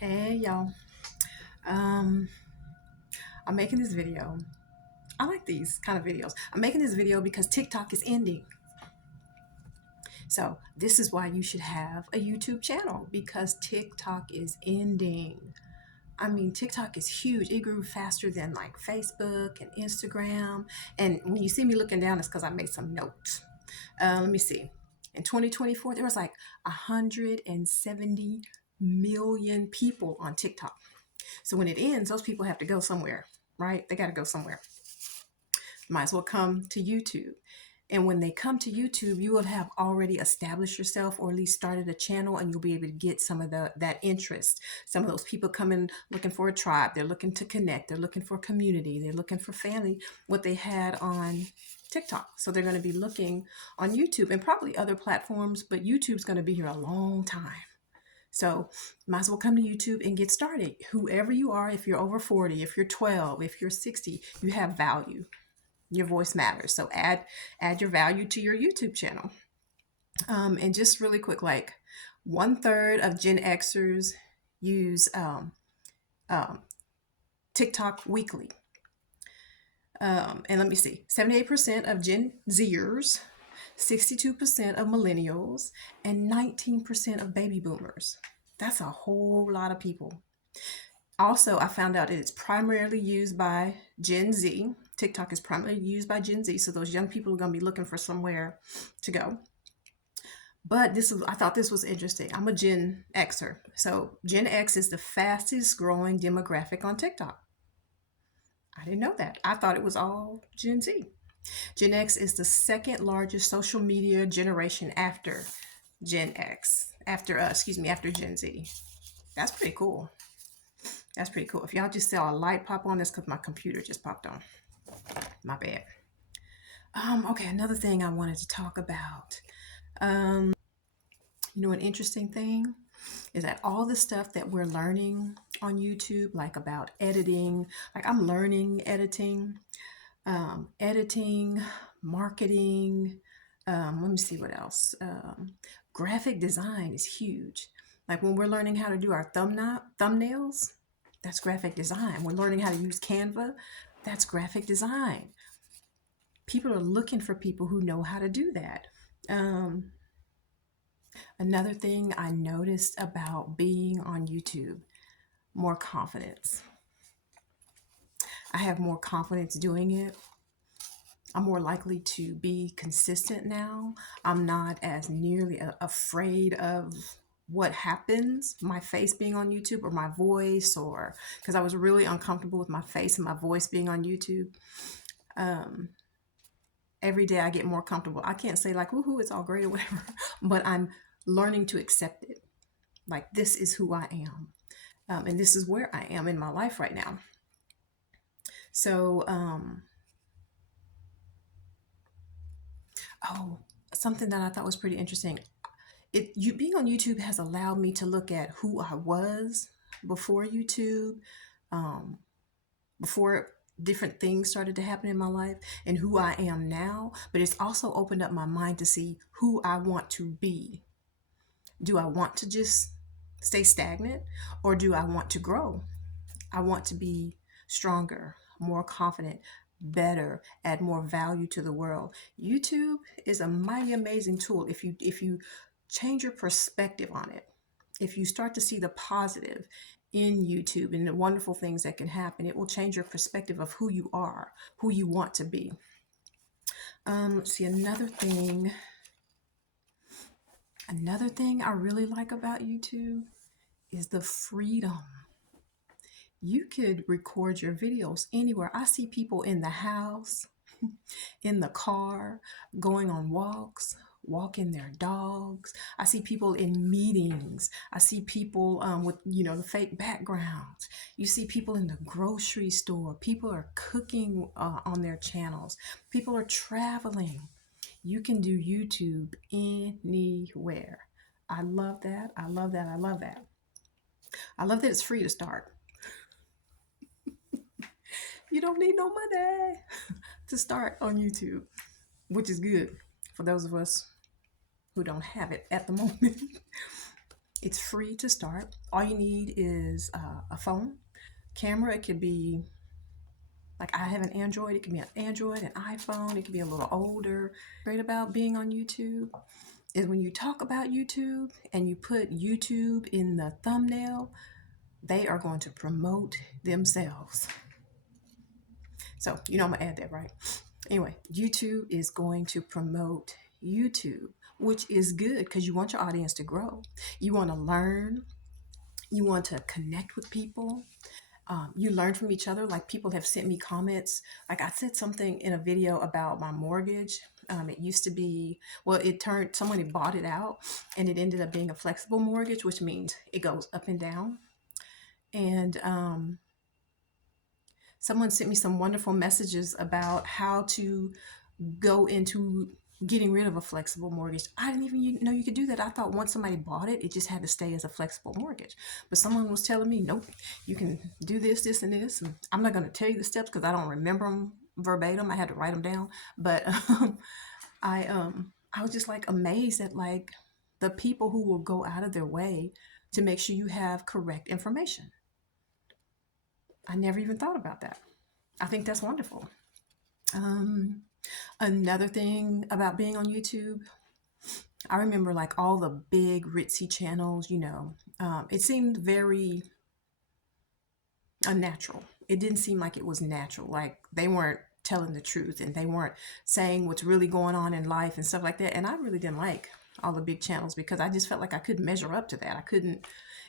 Hey y'all. Um, I'm making this video. I like these kind of videos. I'm making this video because TikTok is ending. So this is why you should have a YouTube channel because TikTok is ending. I mean, TikTok is huge. It grew faster than like Facebook and Instagram. And when you see me looking down, it's because I made some notes. Let me see. In 2024, there was like 170 million people on TikTok. So when it ends, those people have to go somewhere, right? They got to go somewhere. Might as well come to YouTube. And when they come to YouTube, you will have already established yourself or at least started a channel, and you'll be able to get some of that interest. Some of those people come in looking for a tribe. They're looking to connect. They're looking for community. They're looking for family, what they had on TikTok. So they're going to be looking on YouTube and probably other platforms, but YouTube's going to be here a long time. So might as well come to YouTube and get started. Whoever you are, if you're over 40, if you're 12, if you're 60, you have value. Your voice matters. So add your value to your YouTube channel. And just really quick, like 1/3 of Gen Xers use um, TikTok weekly. And let me see, 78% of Gen Zers, 62% of millennials, and 19% of baby boomers. That's a whole lot of people. Also, I found out it's primarily used by Gen Z. TikTok is primarily used by Gen Z, so those young people are going to be looking for somewhere to go. But I thought this was interesting. I'm a Gen Xer. So Gen X is the fastest growing demographic on TikTok. I didn't know that. I thought it was all Gen Z. Gen X is the second largest social media generation after Gen X, after Gen Z. That's pretty cool. That's pretty cool. If y'all just saw a light pop on, that's because my computer just popped on. My bad. Okay, another thing I wanted to talk about. Um, an interesting thing is that all the stuff that we're learning on YouTube, like about editing, like I'm learning editing, marketing. Let me see what else. Graphic design is huge. Like when we're learning how to do our thumbnails, that's graphic design. We're learning how to use Canva, that's graphic design. People are looking for people who know how to do that. Um, Another thing I noticed about being on YouTube, more confidence. I have more confidence doing it. I'm more likely to be consistent now. I'm not as nearly afraid of what happens, my face being on YouTube or my voice, or because I was really uncomfortable with my face and my voice being on YouTube. Um, every day I get more comfortable. I can't say like, woohoo, it's all great or whatever, but I'm learning to accept it. Like, this is who I am. And this is where I am in my life right now. So, oh, something that I thought was pretty interesting. You being on YouTube has allowed me to look at who I was before YouTube, um, before different things started to happen in my life, and who I am now. But it's also opened up my mind to see who I want to be. Do I want to just stay stagnant, or do I want to grow? I want to be stronger, more confident, better, add more value to the world. YouTube is a mighty amazing tool if you change your perspective on it. If you start to see the positive in YouTube and the wonderful things that can happen, it will change your perspective of who you are, who you want to be. Let's see, another thing I really like about YouTube is the freedom. You could record your videos anywhere. I see people in the house, in the car, going on walks, walking their dogs. I see people in meetings. I see people with, the fake backgrounds. You see people in the grocery store. People are cooking on their channels. People are traveling. You can do YouTube anywhere. I love that. I love that. I love that. I love that it's free to start. You don't need no money to start on YouTube, which is good for those of us who don't have it at the moment. It's free to start. All you need is a phone, camera. It could be like I have an Android. It can be an Android, an iPhone. It could be a little older. Great about being on YouTube is when you talk about YouTube and you put YouTube in the thumbnail, they are going to promote themselves. So, I'm going to add that, right? Anyway, YouTube is going to promote YouTube, which is good because you want your audience to grow. You want to learn. You want to connect with people. You learn from each other. Like people have sent me comments. Like I said something in a video about my mortgage. It used to be, well, someone had bought it out and it ended up being a flexible mortgage, which means it goes up and down. And someone sent me some wonderful messages about how to go into getting rid of a flexible mortgage. I didn't even know you could do that. I thought once somebody bought it, it just had to stay as a flexible mortgage. But someone was telling me, nope, you can do this, this, and this. And I'm not going to tell you the steps because I don't remember them verbatim. I had to write them down. But I was just like amazed at like the people who will go out of their way to make sure you have correct information. I never even thought about that. I think that's wonderful. Another thing about being on YouTube, I remember like all the big ritzy channels, it seemed very unnatural. It didn't seem like it was natural. Like they weren't telling the truth and they weren't saying what's really going on in life and stuff like that. And I really didn't like all the big channels because I just felt like I couldn't measure up to that. I couldn't,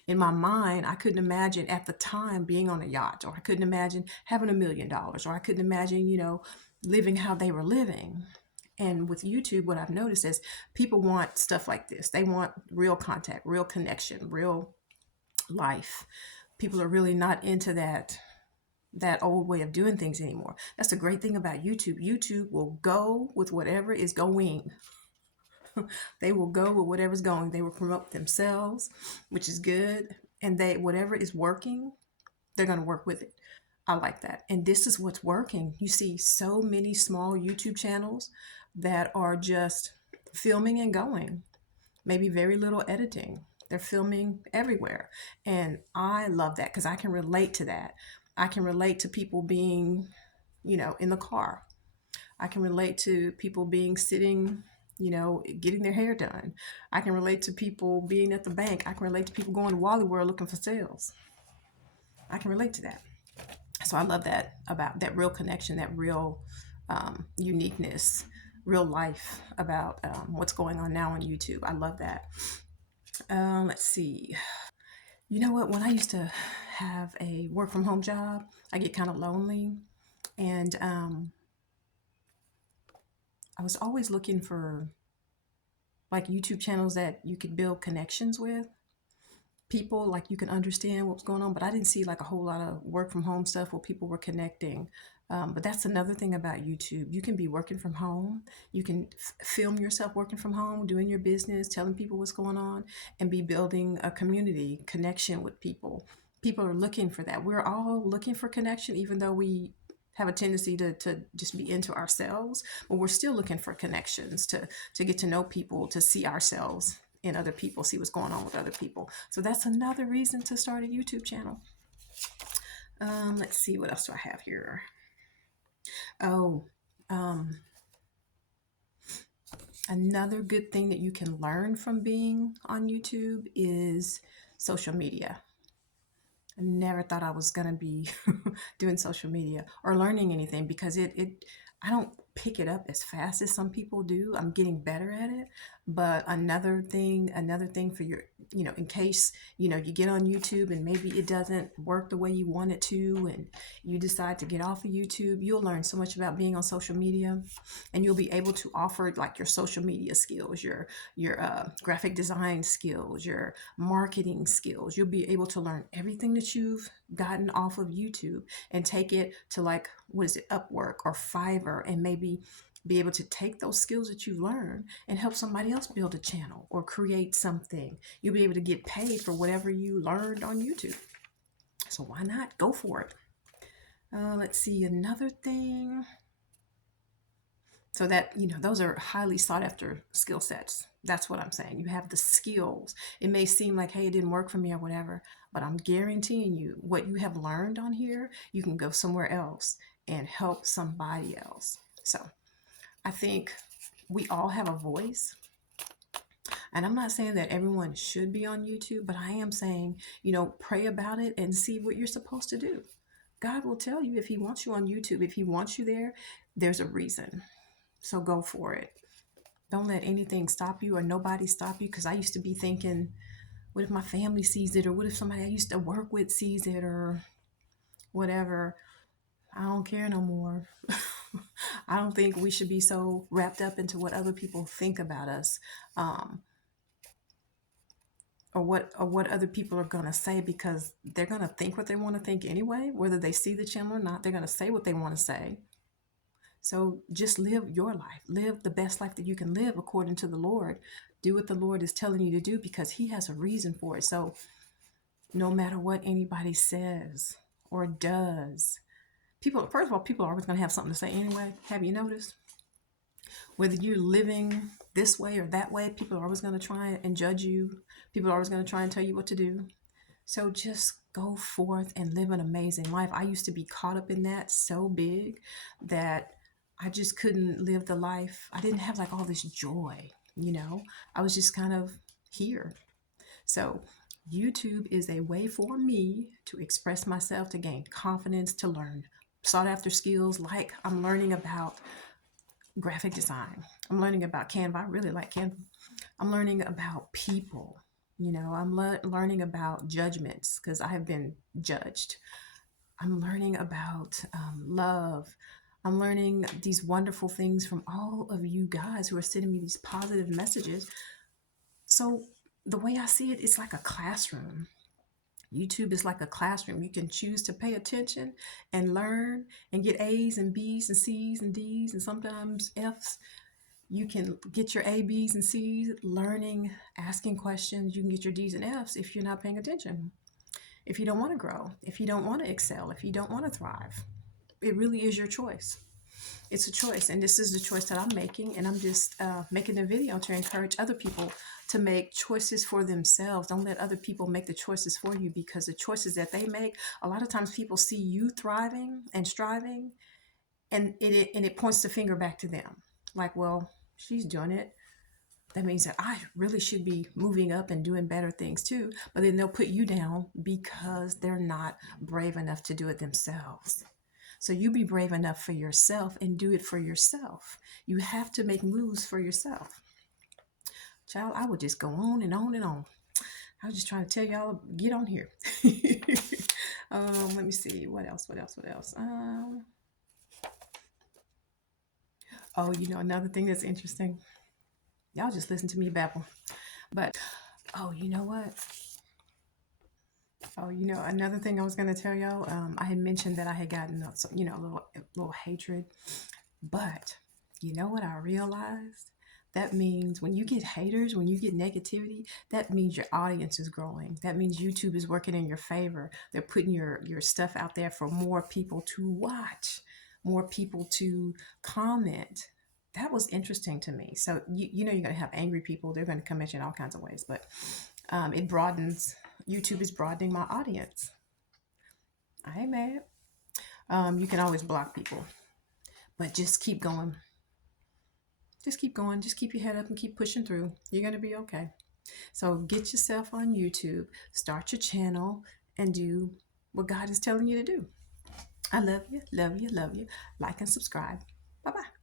in my mind, I couldn't imagine at the time being on a yacht, or I couldn't imagine having $1 million, or I couldn't imagine, living how they were living. And with YouTube, what I've noticed is people want stuff like this. They want real contact, real connection, real life. People are really not into that old way of doing things anymore. That's the great thing about YouTube. YouTube will go with whatever is going. They will go with whatever's going. They will promote themselves, which is good. And whatever is working, they're going to work with it. I like that. And this is what's working. You see so many small YouTube channels that are just filming and going, maybe very little editing. They're filming everywhere. And I love that because I can relate to that. I can relate to people being, in the car. I can relate to people being sitting, getting their hair done. I can relate to people being at the bank. I can relate to people going to Wally World looking for sales. I can relate to that. So I love that about that real connection, that real uniqueness, real life about what's going on now on YouTube. I love that. Let's see. You know what? When I used to have a work from home job, I get kind of lonely. And I was always looking for like YouTube channels that you could build connections with people, like you can understand what's going on. But I didn't see like a whole lot of work from home stuff where people were connecting. But that's another thing about YouTube. You can be working from home. You can film yourself working from home, doing your business, telling people what's going on, and be building a community connection with people. People are looking for that. We're all looking for connection, even though we have a tendency to just be into ourselves, but we're still looking for connections to get to know people, to see ourselves in other people, see what's going on with other people. So that's another reason to start a YouTube channel. Let's see, what else do I have here? Oh, another good thing that you can learn from being on YouTube is social media. I never thought I was gonna be doing social media or learning anything because I don't pick it up as fast as some people do. I'm getting better at it. But another thing for your, in case, you get on YouTube and maybe it doesn't work the way you want it to, and you decide to get off of YouTube, you'll learn so much about being on social media, and you'll be able to offer like your social media skills, your graphic design skills, your marketing skills. You'll be able to learn everything that you've gotten off of YouTube and take it to like, what is it, Upwork or Fiverr, and maybe be able to take those skills that you learn and help somebody else build a channel or create something. You'll be able to get paid for whatever you learned on YouTube. So why not go for it? Let's see, another thing. So that, those are highly sought after skill sets. That's what I'm saying. You have the skills. It may seem like, hey, it didn't work for me or whatever, but I'm guaranteeing you what you have learned on here, you can go somewhere else and help somebody else. So I think we all have a voice. And I'm not saying that everyone should be on YouTube, but I am saying, pray about it and see what you're supposed to do. God will tell you if He wants you on YouTube, if He wants you there, there's a reason. So go for it. Don't let anything stop you or nobody stop you. Because I used to be thinking, what if my family sees it? Or what if somebody I used to work with sees it? Or whatever. I don't care no more. I don't think we should be so wrapped up into what other people think about us. Or what other people are going to say, because they're going to think what they want to think anyway, whether they see the channel or not. They're going to say what they want to say. So just live your life. Live the best life that you can live according to the Lord. Do what the Lord is telling you to do, because He has a reason for it. So no matter what anybody says or does, first of all, people are always going to have something to say anyway. Have you noticed? Whether you're living this way or that way, people are always going to try and judge you. People are always going to try and tell you what to do. So just go forth and live an amazing life. I used to be caught up in that so big that I just couldn't live the life. I didn't have like all this joy, I was just kind of here. So YouTube is a way for me to express myself, to gain confidence, to learn sought after skills. Like I'm learning about graphic design. I'm learning about Canva. I really like Canva. I'm learning about people. I'm learning about judgments, because I have been judged. I'm learning about love. I'm learning these wonderful things from all of you guys who are sending me these positive messages. So the way I see it, it's like a classroom. YouTube is like a classroom. You can choose to pay attention and learn and get A's and B's and C's and D's and sometimes F's. You can get your A, B's, and C's learning, asking questions. You can get your D's and F's if you're not paying attention. If you don't want to grow, if you don't want to excel, if you don't want to thrive, it really is your choice. It's a choice, and this is the choice that I'm making, and I'm just making a video to encourage other people to make choices for themselves. Don't let other people make the choices for you, because the choices that they make, a lot of times people see you thriving and striving, and it points the finger back to them. Like, well, she's doing it. That means that I really should be moving up and doing better things too. But then they'll put you down because they're not brave enough to do it themselves. So you be brave enough for yourself and do it for yourself. You have to make moves for yourself. Child, I would just go on and on and on. I was just trying to tell y'all, get on here. Let me see. What else? Another thing that's interesting. Y'all just listen to me babble. But, you know what? Another thing I was going to tell y'all, I had mentioned that I had gotten, a little hatred. But you know what I realized? That means when you get haters, when you get negativity, that means your audience is growing. That means YouTube is working in your favor. They're putting your stuff out there for more people to watch, more people to comment. That was interesting to me. So, you're going to have angry people. They're going to come at you in all kinds of ways. But it broadens. YouTube is broadening my audience. I ain't mad. You can always block people. But just keep going. Just keep going. Just keep your head up and keep pushing through. You're going to be okay. So get yourself on YouTube, start your channel, and do what God is telling you to do. I love you, love you, love you. Like and subscribe. Bye-bye.